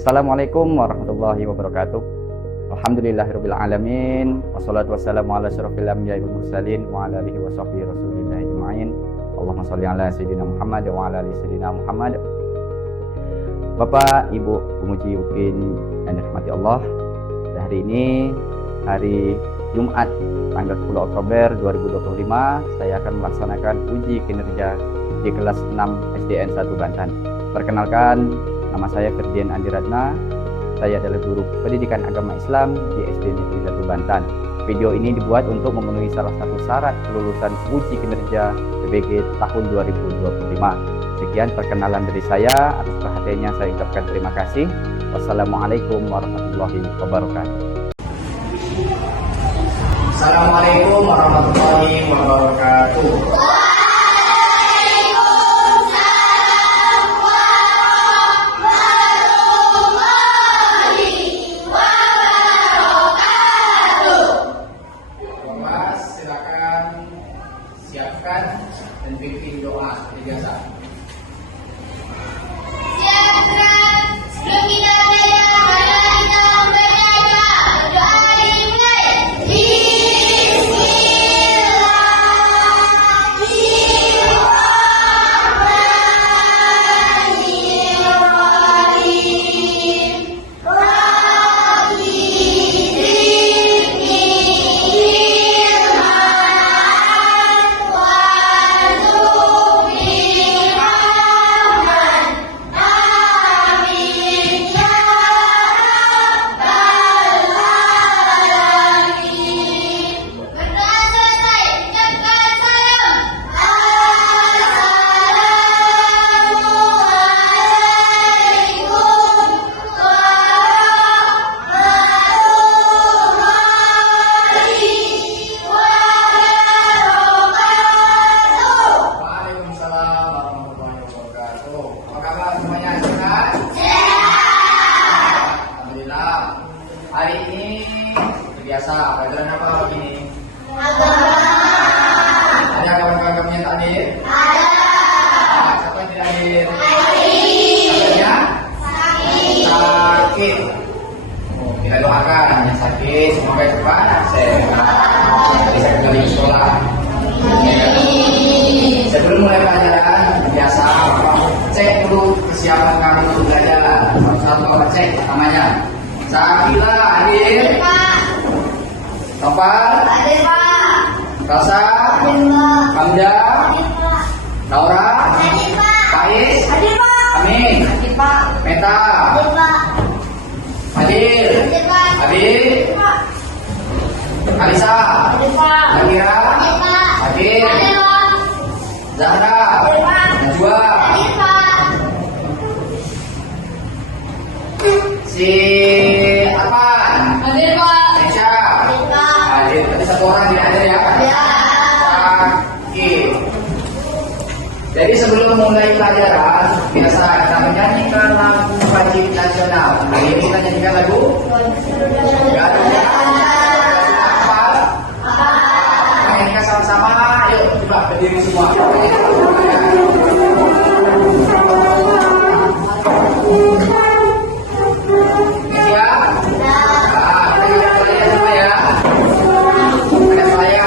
Assalamualaikum warahmatullahi wabarakatuh. Alhamdulillahirabbil alamin. Wassalatu wassalamu ala asyrofil anbiya'i wal mursalin wa ala alihi washabbihi rasulillahi ajmain. Allahumma shalli ala sayyidina Muhammad wa ala ali sayyidina Muhammad. Bapak, Ibu, pemuji UKIN yang dirahmati Allah. Hari ini hari Jumat tanggal 10 Oktober 2025, saya akan melaksanakan uji kinerja di kelas 6 SDN 1 Bantan. Perkenalkan, nama saya Ferdian Andi Ratna. Saya adalah guru pendidikan agama Islam di SD Negeri 1 Bantan. Video ini dibuat untuk memenuhi salah satu syarat kelulusan uji kinerja PBG tahun 2025. Sekian perkenalan dari saya. Atas perhatiannya saya ucapkan terima kasih. Wassalamualaikum warahmatullahi wabarakatuh. Assalamualaikum warahmatullahi wabarakatuh. Siapkan dan bikin doa ijazah. Siapkan, sebelum kita belajar, marilah kita membaca doa dimulai. Hari ini biasa pelajaran apa lagi nih? Ada kawan-kawan yang tak hadir? Ada. Siapa yang tidak hadir? Katanya sakit. Oh, kita doakan yang sakit semoga cepat sehat. Bisa kembali ke sekolah. Sebelum mulai pelajaran biasa, cek dulu kesiapan kamu untuk belajar. Satu cek namanya. Sakila hadir. Nopal Hadir, Pak. Rasa Hadir, Pak. Hamda Hadir, Pak. Laura Hadir, Pak. Faiz Hadir, Pak. Amin Hadir, Pak. Meta Hadir, Pak. Hadir Hadir, Pak. Hadir Pak. Alisa Hadir, Pak. Amira Hadir, Pak. Hadir Hadir, Pak. Zahra Hadir, Pak. Najwa Hadir, Pak. si Arman Hadir, Pak. Echa Hadir, Pak. hadir. Tadi satu orang tidak hadir ya. Ya. Sakit. Jadi sebelum mulai pelajaran, biasa kita menyanyikan lagu wajib nasional. Hari ini kita nyanyikan lagu Garuda. Hafal? Menyanyikan sama-sama. Ayo, coba berdiri semua. Siap? Nah, kita lihat saya semua ya. Ada saya.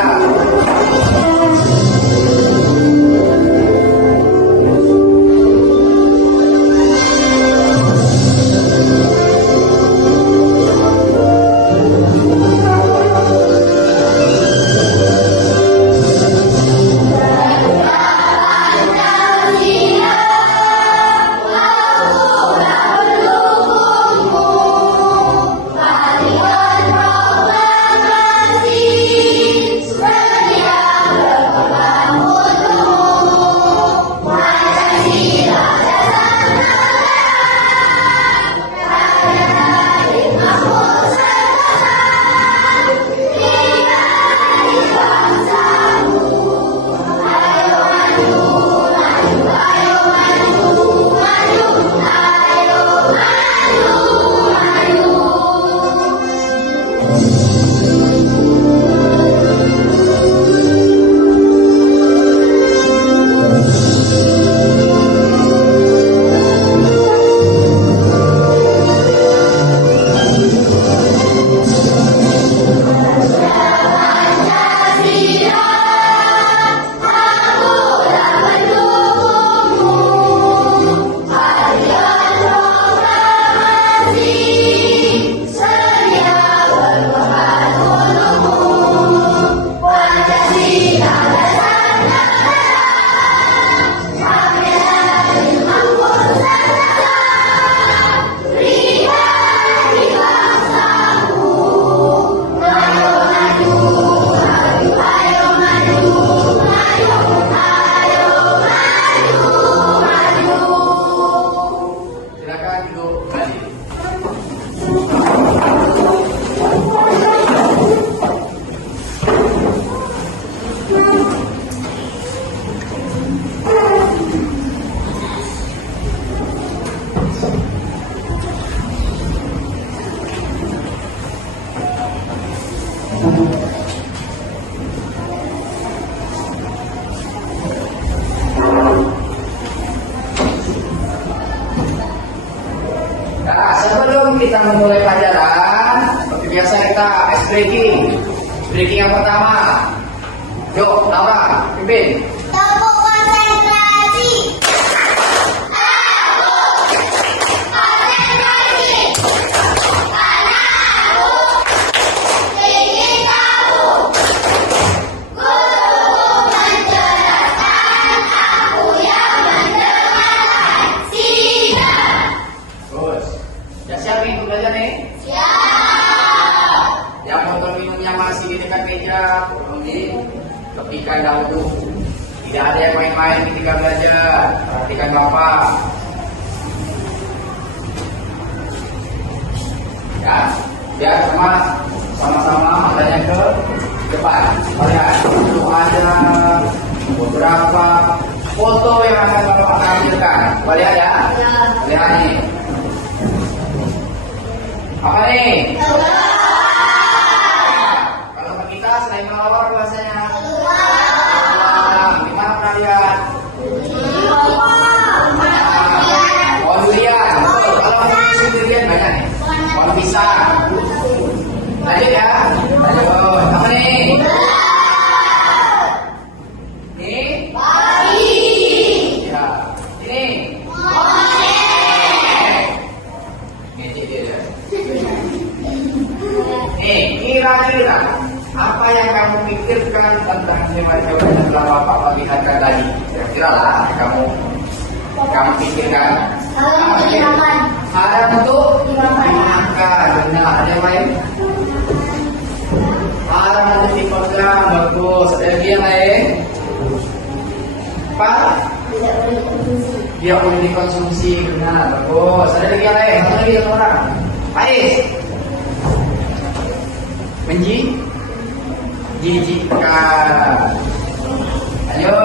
kita memulai pelajaran, seperti biasa kita ice breaking. Breaking yang pertama. Yuk, Laura, pimpin. Tepuk konsentrasi. Terus, ya siap nih untuk belajar nih? Yang botol minumnya masih di dekat meja, tolong ditepikan dahulu. Tidak ada yang main-main ketika belajar. Perhatikan Bapak. Ya, biar sama-sama matanya ke depan. Lihat, itu ada beberapa foto yang akan Bapak tampilkan. Coba lihat ya. Lihat nih. Apa nih? Kalau kita selain melawar bahasanya gimana pernah lihat? Pohon durian. Betul. Kalau musim durian banyak nih. Pohon pisang. Lanjut ya. Lanjut. Apa nih? Nih? Ya. Ini? Kira-kira apa yang kamu pikirkan tentang hewan-hewan yang telah Bapak perlihatkan tadi? Kira-kira lah kamu pikirkan. Ada untuk dimakan, benar. Ada yang lain? Ada untuk dipegang, bagus. Ada lagi yang lain? Apa? Dia boleh dikonsumsi, benar, bagus. Ada lagi yang lain? Satu lagi yang orang. Ais. Menjijikkan. Ayo.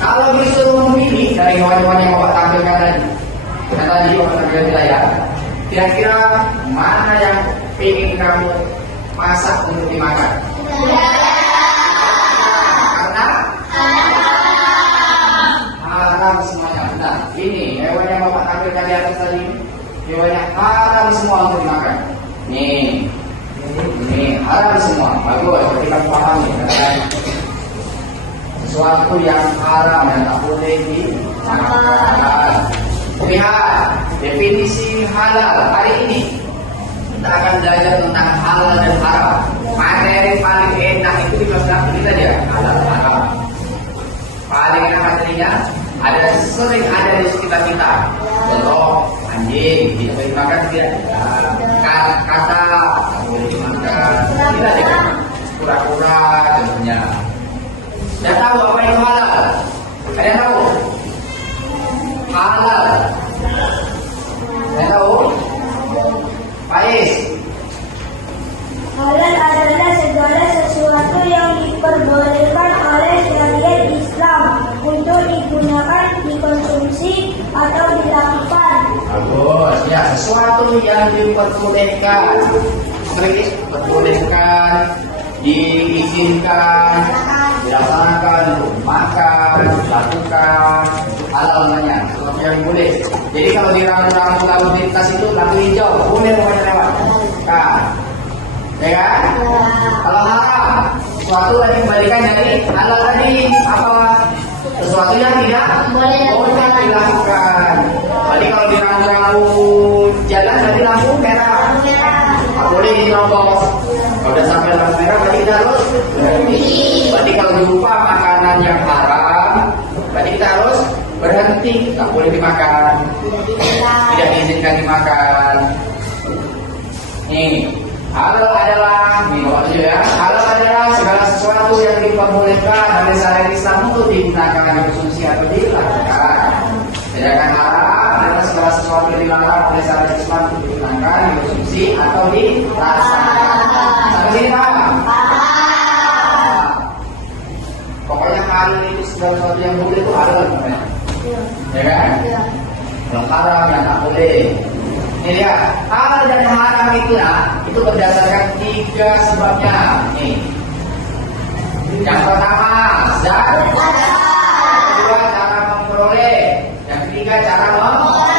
Kalau disuruh memilih dari hewan-hewan yang Bapak tampilkan tadi Bapak tampilkan ya. Kira-kira mana yang ingin kamu masak untuk dimakan? Karena haram semuanya. Benar. Ini hewan yang Bapak tampilkan di atas tadi, hewan yang haram semua untuk dimakan. Ini haram semua. Bagus, ketika pahami sesuatu yang haram dan tak boleh dimakan. Lihat definisi halal hari ini. Kita akan belajar tentang halal dan haram. Materi paling enak itu di kelas kita aja. Halal haram. Paling enak materinya sering ada di sekitar kita. Contoh anjing tidak boleh dimakan, tidak. Kata tak boleh dimakan, tidak ada. Kura-kura tentunya. Tidak tahu apa itu halal? Ada yang tahu? Halal. Ada yang tahu? Faiz. Halal adalah segala sesuatu yang diperbolehkan oleh syariat Islam untuk digunakan, dikonsumsi, atau dilakukan. Bagus, ya sesuatu yang diperbolehkan, diizinkan, dilaksanakan, makan, lakukan, halal namanya, sesuatu yang boleh. Jadi kalau di rambu-rambu lalu lintas itu lampu hijau, boleh pokoknya lewat. Kan? Ya kan? Kalau haram, sesuatu yang dikembalikan dari halal tadi apa? Sesuatu yang tidak boleh dilakukan. Jadi kalau di rambu-rambu jalan berarti lampu merah. Tak boleh dirobos. Kalau udah sampai lampu merah berarti kita harus berhenti. Berarti kalau berupa makanan yang haram, berarti kita harus berhenti. Tak boleh dimakan. Tidak diizinkan dimakan. Nih, halal adalah halal adalah segala sesuatu yang diperbolehkan oleh syariat Islam untuk digunakan, dikonsumsi atau dilakukan. Sedangkan haram adalah segala sesuatu yang dilarang oleh syariat Islam untuk digunakan, dikonsumsi atau dilaksanakan. Sampai sini paham? Pokoknya halal itu segala sesuatu yang boleh itu halal namanya. Ya kan? Kalau haram yang tak boleh. Ini lihat, halal dan haram itu berdasarkan 3 sebabnya. Nih. Yang pertama, zat. Yang kedua, cara memperoleh. Yang ketiga, cara mengolah.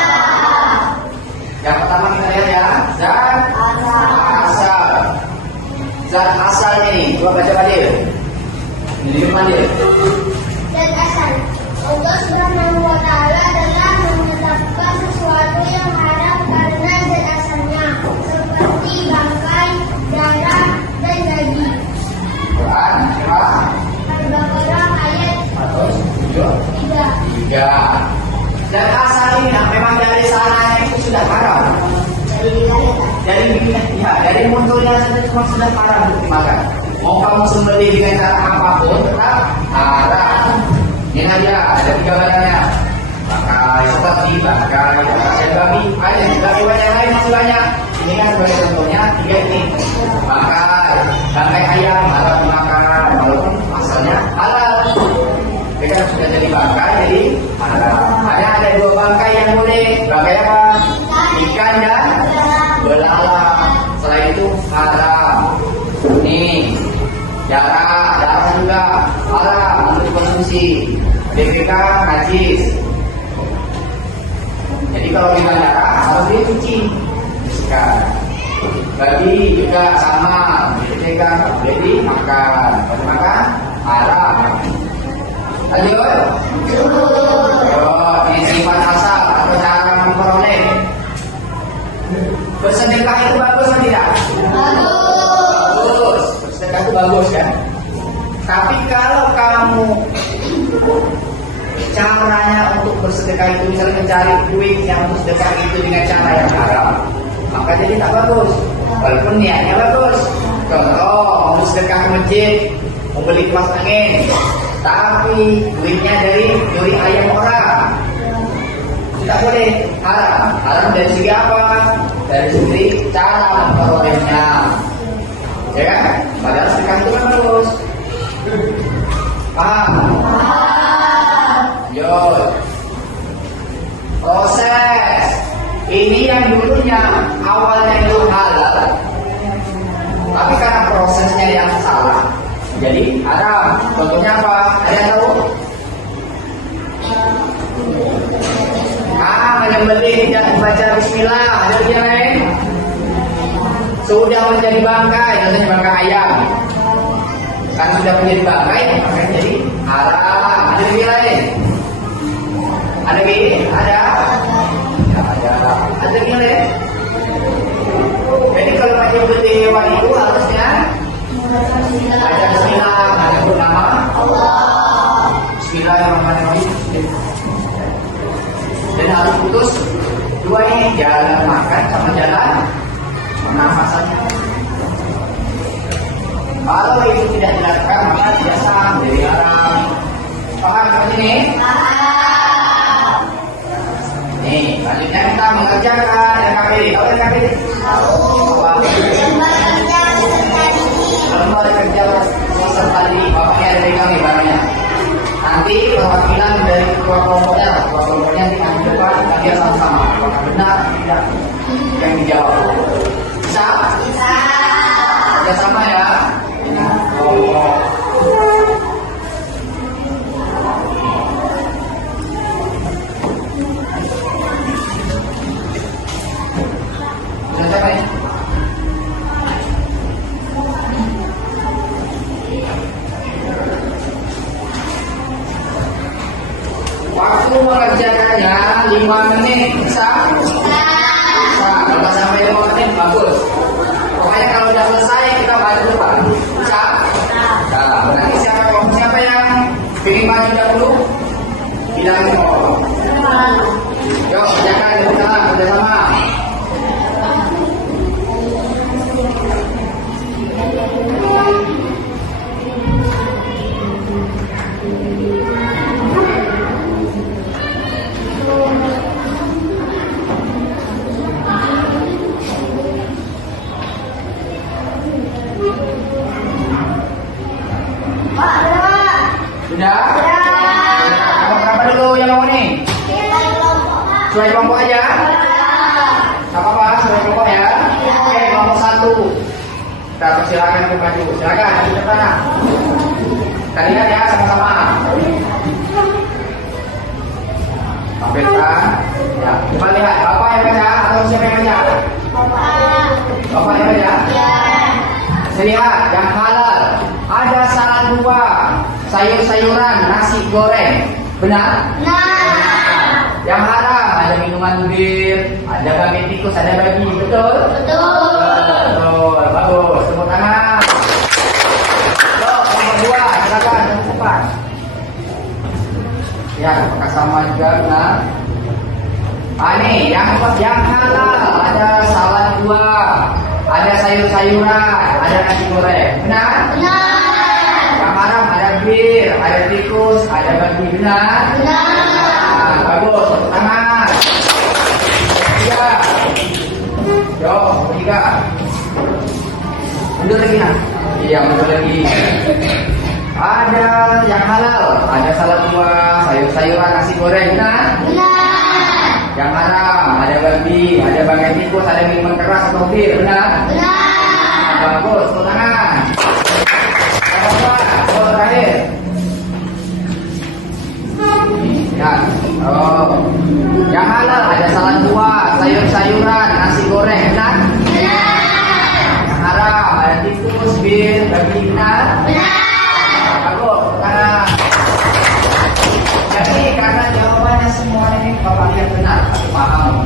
Yang pertama Mandil. Dan asal Allah Subhanahu wa Ta'ala telah menetapkan sesuatu yang haram karena zat asalnya, seperti bangkai, darah, dan daging. Quran surah Al-Baqarah ayat 3. 3. Dan asal ini memang dari sananya itu sudah haram. Dari munculnya saja cuma sudah haram untuk dimakan. Mau kamu sembelih dengan cara apapun tetap haram. Ini aja ada 3 badannya. Bangkai seperti bangkai, dan babi. Ada juga hewan yang lain masih banyak. Ini kan sebagai contohnya 3 ini. Bangkai ayam halal dimakan walaupun asalnya halal. Dia kan sudah jadi bangkai jadi halal. Ada 2 bangkai yang boleh. Bangkai apa? Ikan dan belalang. Selain itu haram. Nih, darah juga haram untuk dikonsumsi. BPK najis. Jadi kalau di bandara harus dicuci. Babi juga sama. BPK boleh dimakan. Boleh makan haram. Lanjut. Ini sifat asal atau cara memperoleh. Bersedekah itu bagus atau tidak? Bagus. Bersedekah itu bagus kan? Tapi kalau kamu caranya untuk bersedekah itu misalnya mencari duit yang untuk sedekah itu dengan cara yang haram, maka jadi tak bagus. Walaupun niatnya bagus. Contoh, mau sedekah ke masjid, mau beli kipas angin, tapi duitnya dari nyuri ayam orang. Tidak boleh, haram. Haram dari segi apa? Dari segi cara memperolehnya. Ya kan? Padahal sedekah itu kan bagus. Paham? Yo. Proses ini yang dulunya awalnya itu halal, tapi karena prosesnya yang salah, jadi haram. Contohnya apa? Ada yang tahu? Menyembelih tidak membaca bismillah, ada yang lain? Sudah menjadi bangkai, misalnya bangkai ayam, kan sudah menjadi bangkai, maka jadi haram. Ada yang lain? Ada lagi? Ada? Ya, ada. Ada yang lain? Jadi kalau menyembelih hewan itu harusnya baca bismillah, menyebut nama Allah. Bismillahirrahmanirrahim. Dan harus putus 2 ini, jalan makan sama jalan pernafasannya. Kalau itu tidak dilakukan maka tidak sah, jadi haram. Paham seperti ini? Paham. Nih, selanjutnya kita mengerjakan RKPD. Tahu RKPD? Tahu. Lembar kerja peserta didik. Bapaknya ada pegang nih barangnya. Nanti perwakilan dari ketua kelompoknya di depan dia sama-sama. Apakah benar atau tidak? Yang dijawab. Bisa? Bisa. Ya sama ya. Bisa siapa ini? Waktu mengerjakannya 5 menit, bisa? Bisa. Kalau sampai 5 menit bagus. Pokoknya kalau sudah selesai kita balik depan. Bisa? Nah, nanti siapa yang ingin maju dahulu? Bilang yuk, kerjakan kita kerjasama. Sudah? Kamu berapa dulu yang mau nih? Sesuai kelompok aja? Gak apa-apa, sesuai kelompok ya? Oke, kelompok 1. Kita persilakan untuk maju. Silakan, maju ke sana. Kita lihat ya, sama-sama. Tampilkan. Ya, coba lihat. Bapak yang baca atau siapa yang baca? Bapak yang baca? Saya lihat, yang halal. Ada syarat 2. sayur-sayuran, nasi goreng. Benar? Nah. Yang haram ada minuman bir, ada babi tikus, ada babi. Betul? Betul. Betul. Bagus. Tepuk tangan. Yo, nomor 2, silakan cepat. Ya, apakah sama juga benar? Nih, yang halal ada salad buah, ada sayur-sayuran, ada nasi goreng. Benar? Benar. Yang haram ada bir, ada tikus, ada babi. Benar? Benar. Bagus, tepuk tangan. Tiga. Yo, tiga. Mundur lagi nak? Iya, mundur lagi. Ada yang halal, ada salad buah, sayur-sayuran, nasi goreng. Benar? Benar. Yang haram, ada babi, ada bangkai tikus, ada minuman keras atau bir. Benar? Benar. Bagus, tepuk tangan. Yang keempat, soal terakhir. Ya, yang halal ada salad buah, sayur-sayuran, nasi goreng. Benar? Yang haram ada tikus, bir, babi. Benar? Bagus, tepuk tangan. Jadi karena jawabannya semua ini Bapak lihat benar, aku paham.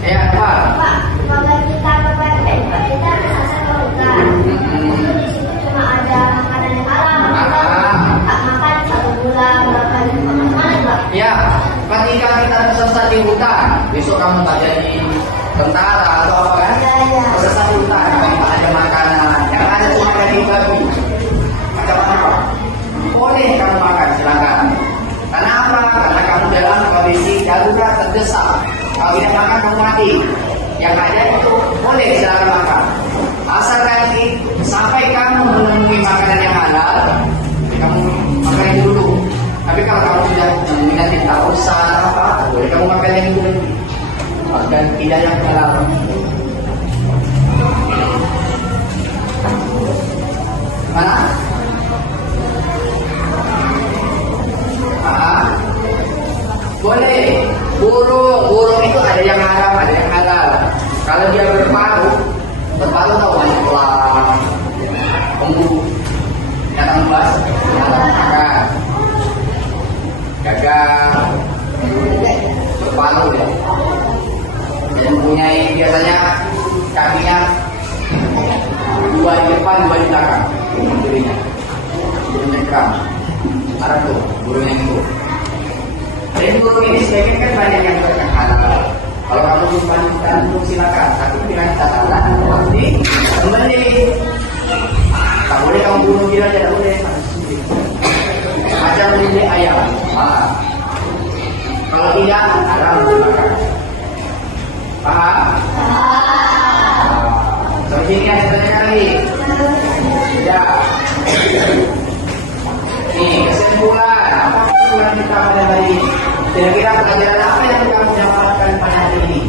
Ya, apa? Pak, kalau kita kepepet, kita rasa surga. Di situ cuma ada makanan yang halal. Tak makan 1 bulan, makan mana Pak? Ya, ketika kita tersesat di hutan, besok kamu tak jadi tentara atau apa kan? Iya. Tersesat di hutan, tak ada makanan, yang ada cuma daging babi. Macam apa? Boleh kamu makan, silakan. Karena apa? Karena kamu dalam kondisi darurat terdesak. Kalau tidak makan kamu mati. Yang ada itu boleh silakan makan. Asalkan sampai kamu menemui makanan yang halal, kamu makan dulu. Tapi kalau kamu sudah meminati tak usah apa, boleh kamu makan yang itu dan tidak yang halal. Mana? Boleh. Burung itu ada yang haram, ada yang halal. Kalau dia berparu tahu banyak elang, embun, binatang buas, binatang makan, gagak, berparu ya. Dan mempunyai biasanya kakinya 2 di depan, 2 di belakang. Dirinya, burungnya keram. Ada tuh burungnya itu. Jadi burung ini sebagian kan banyak yang halal. Kalau kamu simpan silakan. Tapi bila catatan pasti kembali. Tak boleh kamu bunuh dia, tidak boleh. Macam ini ayam. Kalau tidak, haram dimakan. Paham? Sampai sini ada tanya lagi. Ya. Nih kesimpulan. Apa kesimpulan kita pada hari ini? Kira-kira pelajaran apa yang kamu dapatkan pada hari ini?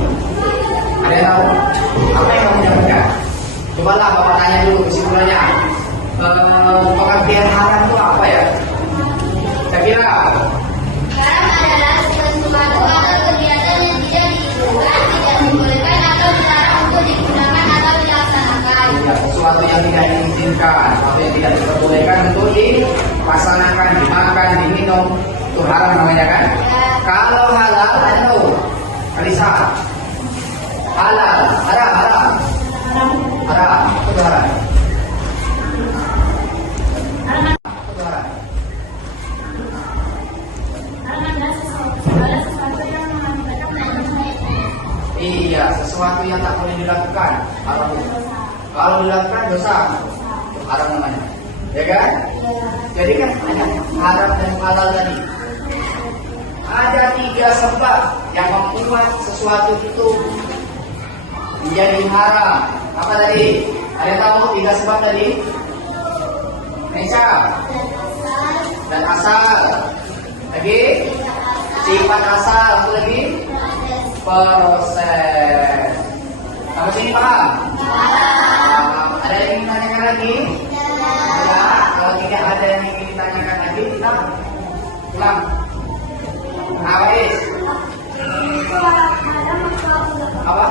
Ada yang tahu? Apa yang kamu dapatkan? Cobalah Bapak tanya dulu kesimpulannya. Pengertian haram itu apa ya? Saya kira Haram adalah sesuatu atau kegiatan yang tidak diizinkan, tidak dibolehkan atau dilarang untuk digunakan atau dilaksanakan. sesuatu yang tidak diizinkan atau yang tidak diperbolehkan untuk dilaksanakan, dimakan, diminum, itu haram namanya kan? Kalau halal, ada tahu? Kalisa, halal, haram, haram, haram, itu haram. Itu haram. Iya, sesuatu yang tak boleh dilakukan haram. Kalau dilakukan dosa, haram namanya. Ya kan? Jadi kan ada haram dan halal tadi. Ada 3 sebab yang membuat sesuatu itu menjadi haram. Apa tadi? Ada yang tahu 3 sebab tadi? Nesha dan asal. Lagi? Sifat asal. Apa lagi? Proses. Kamu sini paham? Ada yang ingin tanyakan lagi? Ya. Kalau tidak ada yang ingin ditanyakan lagi, kita pulang. Awais. Apa?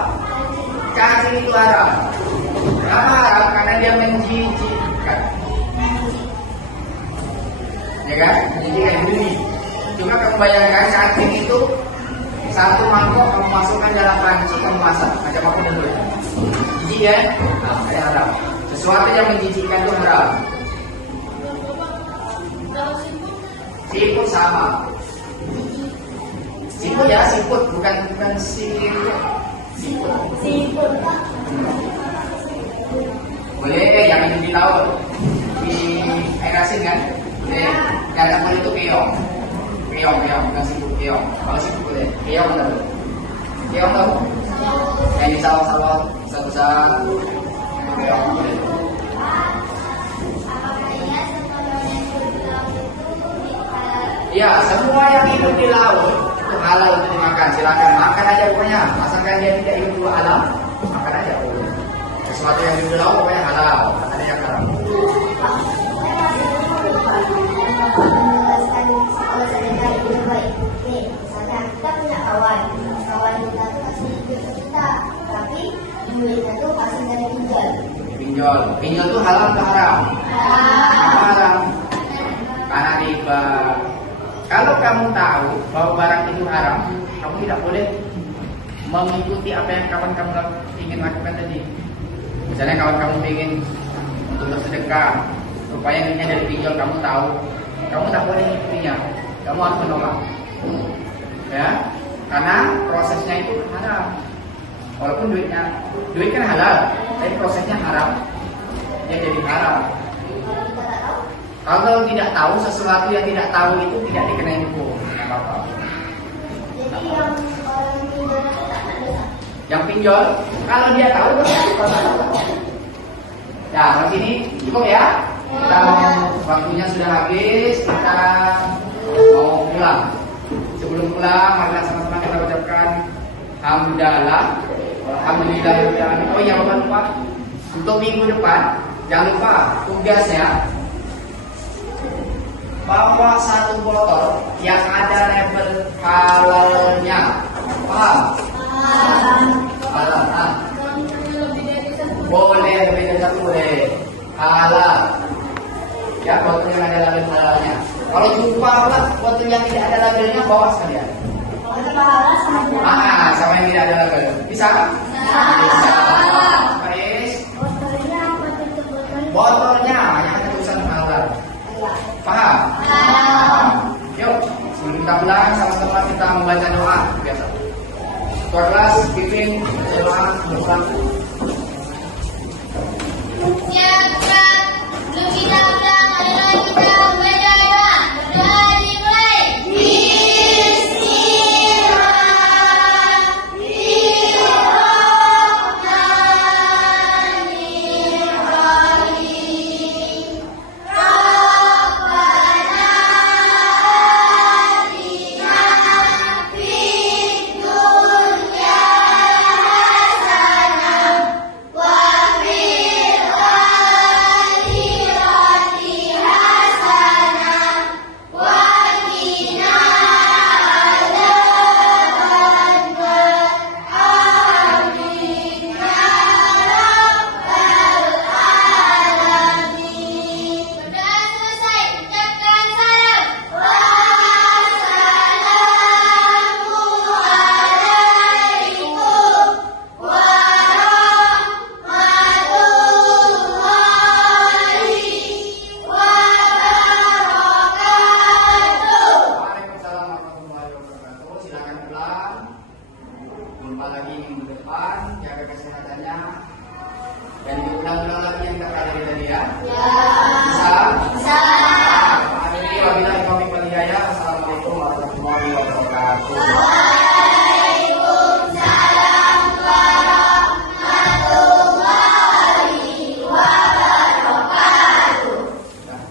Cacing itu haram. Kenapa haram? Karena dia menjijikkan. ya kan? Menjijikan beli. Coba kamu bayangkan cacing itu satu mangkok kamu masukkan dalam panci kamu masak, macam apa dulu? Jijik ya? Nah, kayak haram. Sesuatu yang menjijikkan itu haram. Siput sama. Siput ya, siput bukan siput. Boleh yang hidup di laut, di air asin kan? Boleh. Kadang itu keong, bukan siput keong. Kalau siput boleh, keong tahu? Keong tahu? Yang di sawah-sawah besar-besar, keong boleh. Ya, semua yang hidup di laut itu halal untuk dimakan. Silakan makan aja pokoknya. Asalkan dia tidak hidup di alam, makan aja pokoknya. Sesuatu yang hidup di laut pokoknya halal, ada yang haram. Misalnya kita punya kawan kita tuh kasih duit ke kita, tapi duitnya tuh kasih dari pinjol. Pinjol tuh halal atau haram? Haram. Karena riba. Kalau kamu tahu bahwa barang itu haram, kamu tidak boleh mengikuti apa yang kawan kamu ingin lakukan tadi. Misalnya kawan kamu ingin untuk bersedekah, rupanya duitnya dari pinjol, kamu tahu, kamu tak boleh mengikutinya. Kamu harus menolak. Ya, karena prosesnya itu haram. Walaupun duit kan halal, tapi prosesnya haram. Dia jadi haram. Kalau tidak tahu sesuatu yang tidak tahu itu tidak dikenai hukum. Apa-apa. Jadi yang orang pinjol itu tak ada dosa. Yang pinjol, kalau dia tahu ya, kalau sini cukup ya. Kita waktunya sudah habis, kita mau pulang. Sebelum pulang, mari sama-sama kita ucapkan hamdalah, alhamdulillah. Oh iya, lupa. Untuk minggu depan, jangan lupa tugasnya bawa satu botol yang ada label halalnya. Paham? Halal. Boleh lebih dari satu boleh. Halal. Ya, botol yang ada label halalnya. Kalau jumpa botol yang tidak ada labelnya, bawa sekalian. Sama yang tidak ada label. Bisa? Bisa. Baris. Botolnya yang ada tulisan halal. Paham? Yuk, sebelum kita pulang, sama-sama kita membaca doa biasa. Tuan kelas, pimpin doa pulang. Ya.